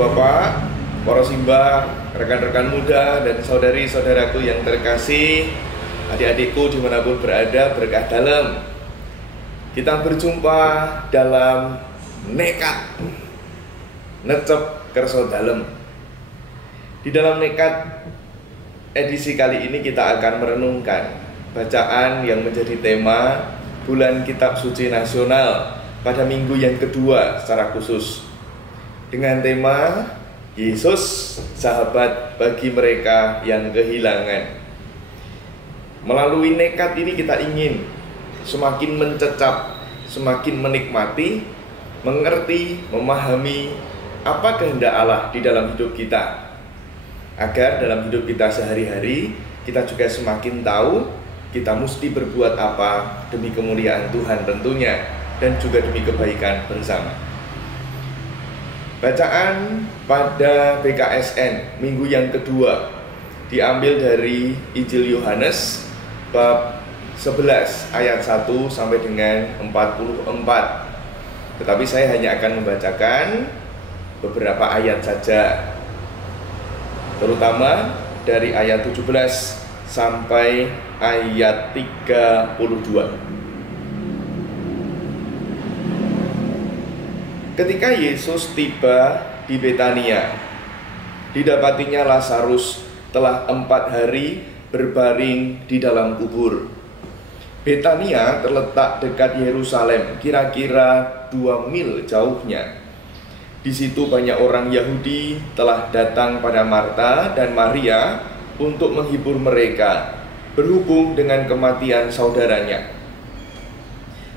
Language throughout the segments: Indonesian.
bapak, para simbah, rekan-rekan muda, dan saudari-saudaraku yang terkasih, adik-adikku dimanapun berada, berkah dalam. Kita berjumpa dalam nekat necep kerso dalem. Di dalam nekat edisi kali ini kita akan merenungkan bacaan yang menjadi tema bulan Kitab Suci Nasional pada minggu yang kedua secara khusus, dengan tema Yesus sahabat bagi mereka yang kehilangan. Melalui nekat ini kita ingin semakin mencecap, semakin menikmati, mengerti, memahami apa kehendak Allah di dalam hidup kita, agar dalam hidup kita sehari-hari kita juga semakin tahu kita mesti berbuat apa demi kemuliaan Tuhan tentunya, dan juga demi kebaikan bersama. Bacaan pada BKSN minggu yang kedua diambil dari Injil Yohanes bab 11 ayat 1 sampai dengan 44. Tetapi saya hanya akan membacakan beberapa ayat saja, terutama dari ayat 17 sampai ayat 32. Ketika Yesus tiba di Betania, didapatinya Lazarus telah 4 hari berbaring di dalam kubur. Betania terletak dekat Yerusalem, kira-kira 2 mil jauhnya. Di situ banyak orang Yahudi telah datang pada Marta dan Maria untuk menghibur mereka berhubung dengan kematian saudaranya.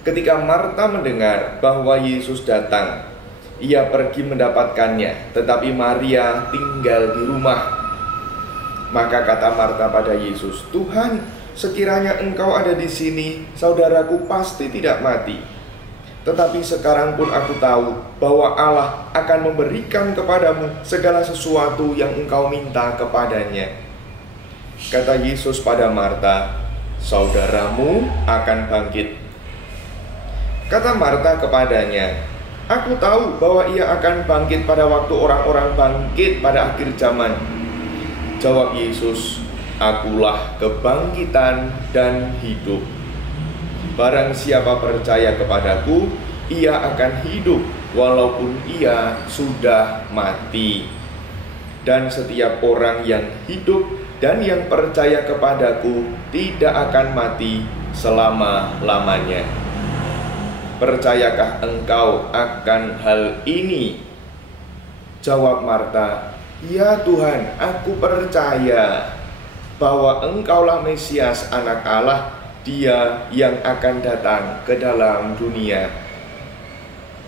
Ketika Marta mendengar bahwa Yesus datang, ia pergi mendapatkannya, tetapi Maria tinggal di rumah. Maka kata Marta pada Yesus, "Tuhan, sekiranya Engkau ada di sini, saudaraku pasti tidak mati. Tetapi sekarang pun aku tahu bahwa Allah akan memberikan kepadamu segala sesuatu yang engkau minta kepadanya." Kata Yesus pada Marta, "Saudaramu akan bangkit." Kata Marta kepadanya, "Aku tahu bahwa ia akan bangkit pada waktu orang-orang bangkit pada akhir zaman." Jawab Yesus, "Akulah kebangkitan dan hidup. Barang siapa percaya kepadaku, ia akan hidup walaupun ia sudah mati. Dan setiap orang yang hidup dan yang percaya kepadaku tidak akan mati selama-lamanya. Percayakah engkau akan hal ini?" Jawab Marta, "Ya Tuhan, aku percaya bahwa Engkaulah Mesias, Anak Allah, Dia yang akan datang ke dalam dunia."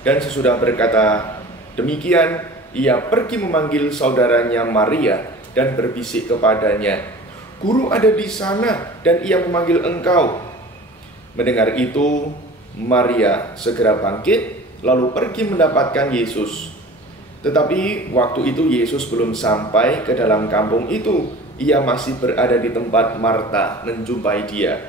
Dan sesudah berkata demikian, ia pergi memanggil saudaranya Maria dan berbisik kepadanya, "Guru ada di sana dan ia memanggil engkau." Mendengar itu, Maria segera bangkit lalu pergi mendapatkan Yesus. Tetapi waktu itu Yesus belum sampai ke dalam kampung itu. Ia masih berada di tempat Marta menjumpai dia.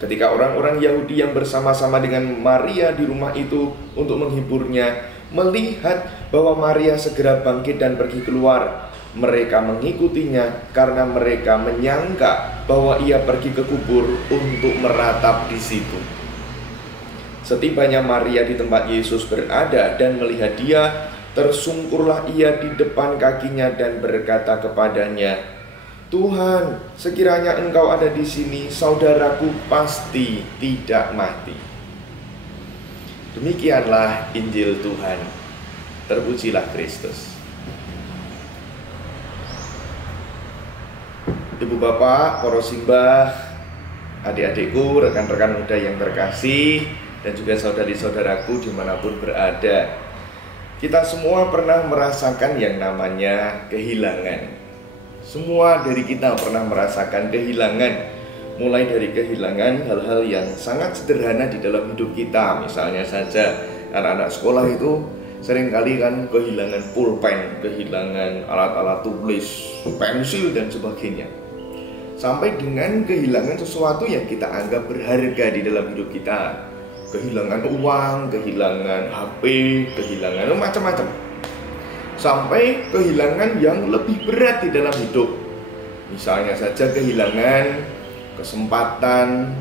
Ketika orang-orang Yahudi yang bersama-sama dengan Maria di rumah itu untuk menghiburnya melihat bahwa Maria segera bangkit dan pergi keluar, mereka mengikutinya karena mereka menyangka bahwa ia pergi ke kubur untuk meratap di situ. Setibanya Maria di tempat Yesus berada dan melihat dia, tersungkurlah ia di depan kakinya dan berkata kepadanya, "Tuhan, sekiranya Engkau ada di sini, saudaraku pasti tidak mati." Demikianlah Injil Tuhan. Terpujilah Kristus. Ibu bapak, para simbah, adik-adikku, rekan-rekan muda yang terkasih, dan juga saudari-saudaraku dimanapun berada, kita semua pernah merasakan yang namanya kehilangan. Semua dari kita pernah merasakan kehilangan, mulai dari kehilangan hal-hal yang sangat sederhana di dalam hidup kita. Misalnya saja anak-anak sekolah itu seringkali kan kehilangan pulpen, kehilangan alat-alat tulis, pensil dan sebagainya. Sampai dengan kehilangan sesuatu yang kita anggap berharga di dalam hidup kita. Kehilangan uang, kehilangan HP, kehilangan macam-macam. sampai kehilangan yang lebih berat di dalam hidup. Misalnya saja kehilangan kesempatan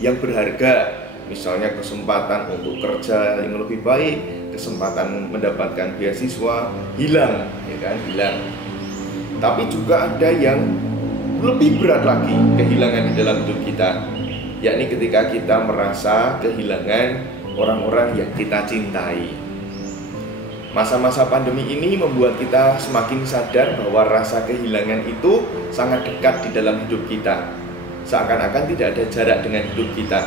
yang berharga, misalnya kesempatan untuk kerja yang lebih baik, kesempatan mendapatkan beasiswa hilang, ya kan, hilang. Tapi juga ada yang lebih berat lagi kehilangan di dalam hidup kita, yakni ketika kita merasa kehilangan orang-orang yang kita cintai. Masa-masa pandemi ini membuat kita semakin sadar bahwa rasa kehilangan itu sangat dekat di dalam hidup kita. Seakan-akan tidak ada jarak dengan hidup kita.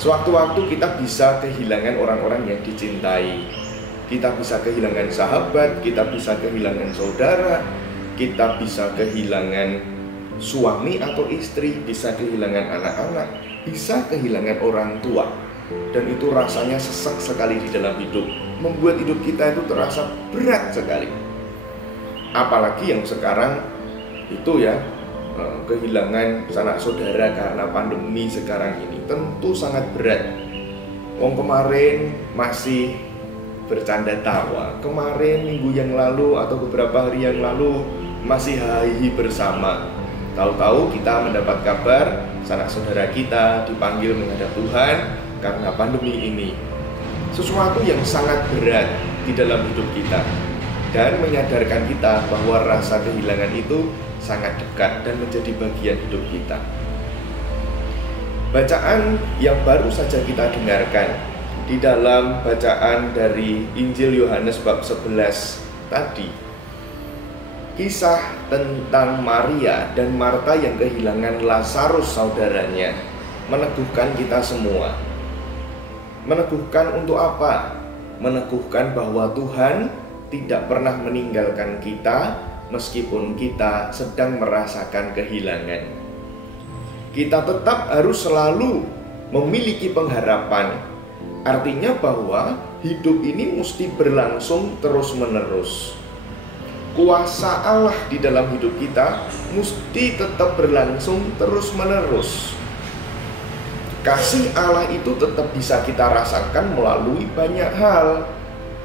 Sewaktu-waktu kita bisa kehilangan orang-orang yang dicintai. Kita bisa kehilangan sahabat, kita bisa kehilangan saudara, kita bisa kehilangan suami atau istri, bisa kehilangan anak-anak, bisa kehilangan orang tua. Dan itu rasanya sesak sekali di dalam hidup, membuat hidup kita itu terasa berat sekali. Apalagi yang sekarang itu ya, kehilangan sanak saudara karena pandemi sekarang ini tentu sangat berat. Wong kemarin masih bercanda tawa, kemarin minggu yang lalu atau beberapa hari yang lalu masih hahi bersama. Tahu-tahu kita mendapat kabar sanak saudara kita dipanggil menghadap Tuhan karena pandemi ini. Sesuatu yang sangat berat di dalam hidup kita, dan menyadarkan kita bahwa rasa kehilangan itu sangat dekat dan menjadi bagian hidup kita. Bacaan yang baru saja kita dengarkan di dalam bacaan dari Injil Yohanes bab 11 tadi, kisah tentang Maria dan Marta yang kehilangan Lazarus saudaranya, meneguhkan kita semua. Meneguhkan untuk apa? Meneguhkan bahwa Tuhan tidak pernah meninggalkan kita meskipun kita sedang merasakan kehilangan. Kita tetap harus selalu memiliki pengharapan. Artinya bahwa hidup ini mesti berlangsung terus-menerus. Kuasa Allah di dalam hidup kita mesti tetap berlangsung terus-menerus. Kasih Allah itu tetap bisa kita rasakan melalui banyak hal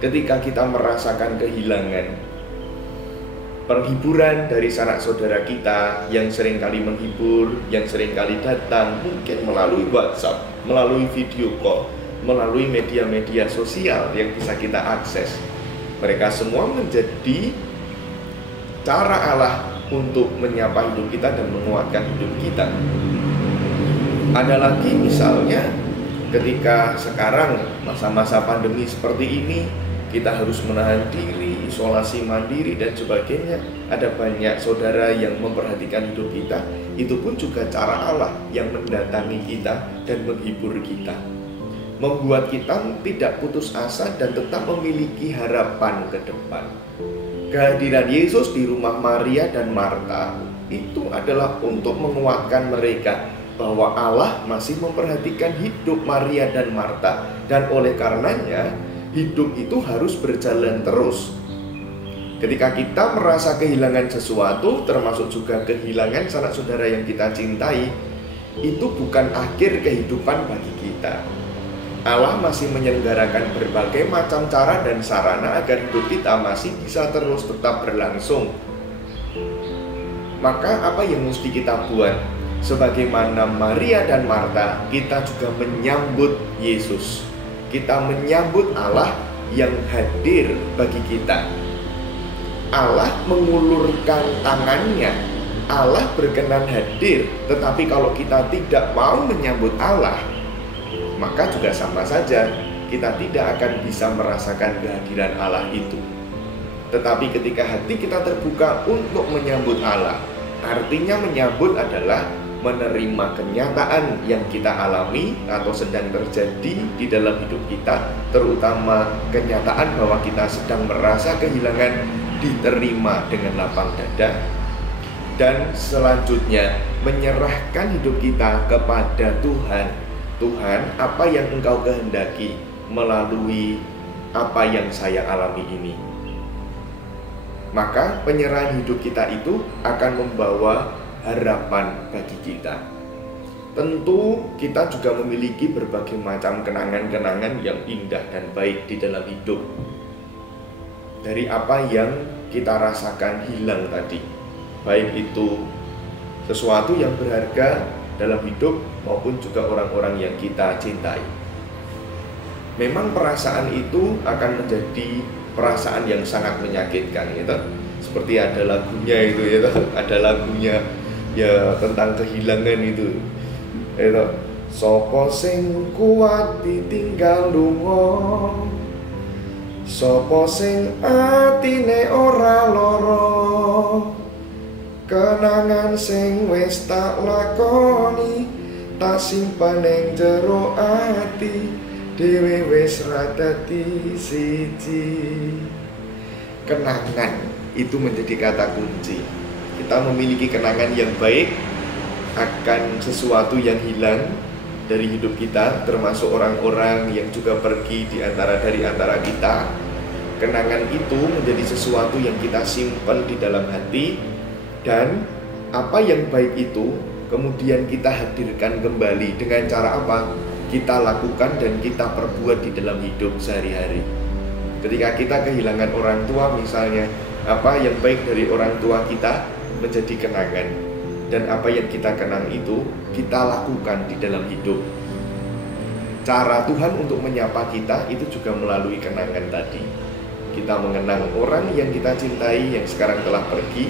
ketika kita merasakan kehilangan. Penghiburan dari sanak saudara kita yang seringkali menghibur, yang seringkali datang, mungkin melalui WhatsApp, melalui video call, melalui media-media sosial yang bisa kita akses. Mereka semua menjadi cara Allah untuk menyapa hidup kita dan menguatkan hidup kita. Ada lagi misalnya ketika sekarang masa-masa pandemi seperti ini, kita harus menahan diri, isolasi mandiri dan sebagainya. Ada banyak saudara yang memperhatikan hidup kita. Itu pun juga cara Allah yang mendatangi kita dan menghibur kita, membuat kita tidak putus asa dan tetap memiliki harapan ke depan. Kehadiran Yesus di rumah Maria dan Marta itu adalah untuk menguatkan mereka bahwa Allah masih memperhatikan hidup Maria dan Marta, dan oleh karenanya hidup itu harus berjalan terus. Ketika kita merasa kehilangan sesuatu, termasuk juga kehilangan sanak saudara yang kita cintai, itu bukan akhir kehidupan bagi kita. Allah masih menyelenggarakan berbagai macam cara dan sarana agar hidup kita masih bisa terus tetap berlangsung. Maka apa yang mesti kita buat? Sebagaimana Maria dan Marta, kita juga menyambut Yesus. Kita menyambut Allah yang hadir bagi kita. Allah mengulurkan tangannya, Allah berkenan hadir. Tetapi kalau kita tidak mau menyambut Allah, maka juga sama saja, kita tidak akan bisa merasakan kehadiran Allah itu. Tetapi ketika hati kita terbuka untuk menyambut Allah, artinya menyambut adalah menerima kenyataan yang kita alami atau sedang terjadi di dalam hidup kita, terutama kenyataan bahwa kita sedang merasa kehilangan, diterima dengan lapang dada. Dan selanjutnya menyerahkan hidup kita kepada Tuhan. Tuhan, apa yang Engkau kehendaki melalui apa yang saya alami ini? Maka penyerahan hidup kita itu akan membawa harapan bagi kita. Tentu kita juga memiliki berbagai macam kenangan-kenangan yang indah dan baik di dalam hidup. dari apa yang kita rasakan hilang tadi, baik itu sesuatu yang berharga dalam hidup maupun juga orang-orang yang kita cintai. Memang perasaan itu akan menjadi perasaan yang sangat menyakitkan, gitu. Seperti ada lagunya itu, gitu. Ada lagunya ya tentang kehilangan itu. Itu sopo sing kuat ditinggal lunga, sopo sing atine ora loro, kenangan sing wis tak lakoni tak simpen ning jero ati, dhewe wis ra dadi siji. Kenangan itu menjadi kata kunci. Kita memiliki kenangan yang baik akan sesuatu yang hilang dari hidup kita, termasuk orang-orang yang juga pergi dari antara kita. Kenangan itu menjadi sesuatu yang kita simpan di dalam hati, dan apa yang baik itu kemudian kita hadirkan kembali dengan cara apa? Kita lakukan dan kita perbuat di dalam hidup sehari-hari. Ketika kita kehilangan orang tua misalnya, apa yang baik dari orang tua kita menjadi kenangan, dan apa yang kita kenang itu kita lakukan di dalam hidup. Cara Tuhan untuk menyapa kita itu juga melalui kenangan tadi. Kita mengenang orang yang kita cintai yang sekarang telah pergi,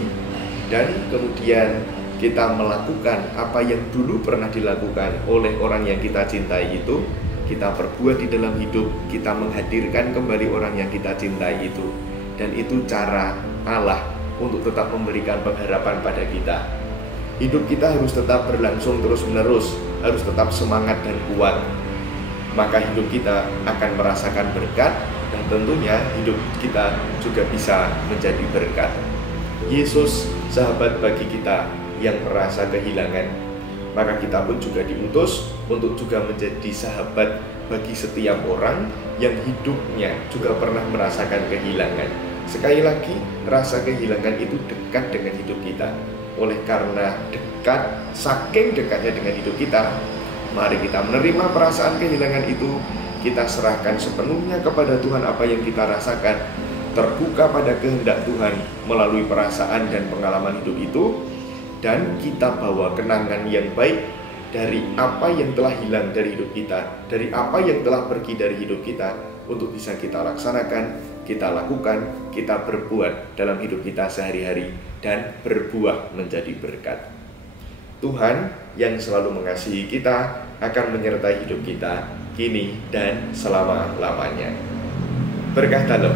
dan kemudian kita melakukan apa yang dulu pernah dilakukan oleh orang yang kita cintai itu, kita perbuat di dalam hidup, kita menghadirkan kembali orang yang kita cintai itu. Dan itu cara Allah untuk tetap memberikan pengharapan pada kita. Hidup kita harus tetap berlangsung terus-menerus, harus tetap semangat dan kuat. Maka hidup kita akan merasakan berkat, dan tentunya hidup kita juga bisa menjadi berkat. Yesus sahabat bagi kita yang merasa kehilangan, maka kita pun juga diutus untuk juga menjadi sahabat bagi setiap orang yang hidupnya juga pernah merasakan kehilangan. Sekali lagi, rasa kehilangan itu dekat dengan hidup kita. Oleh karena dekat, saking dekatnya dengan hidup kita, mari kita menerima perasaan kehilangan itu, kita serahkan sepenuhnya kepada Tuhan apa yang kita rasakan, terbuka pada kehendak Tuhan melalui perasaan dan pengalaman hidup itu, dan kita bawa kenangan yang baik dari apa yang telah hilang dari hidup kita, dari apa yang telah pergi dari hidup kita, untuk bisa kita laksanakan, kita lakukan, kita berbuat dalam hidup kita sehari-hari, dan berbuah menjadi berkat. Tuhan yang selalu mengasihi kita akan menyertai hidup kita kini dan selama-lamanya. Berkah dalam.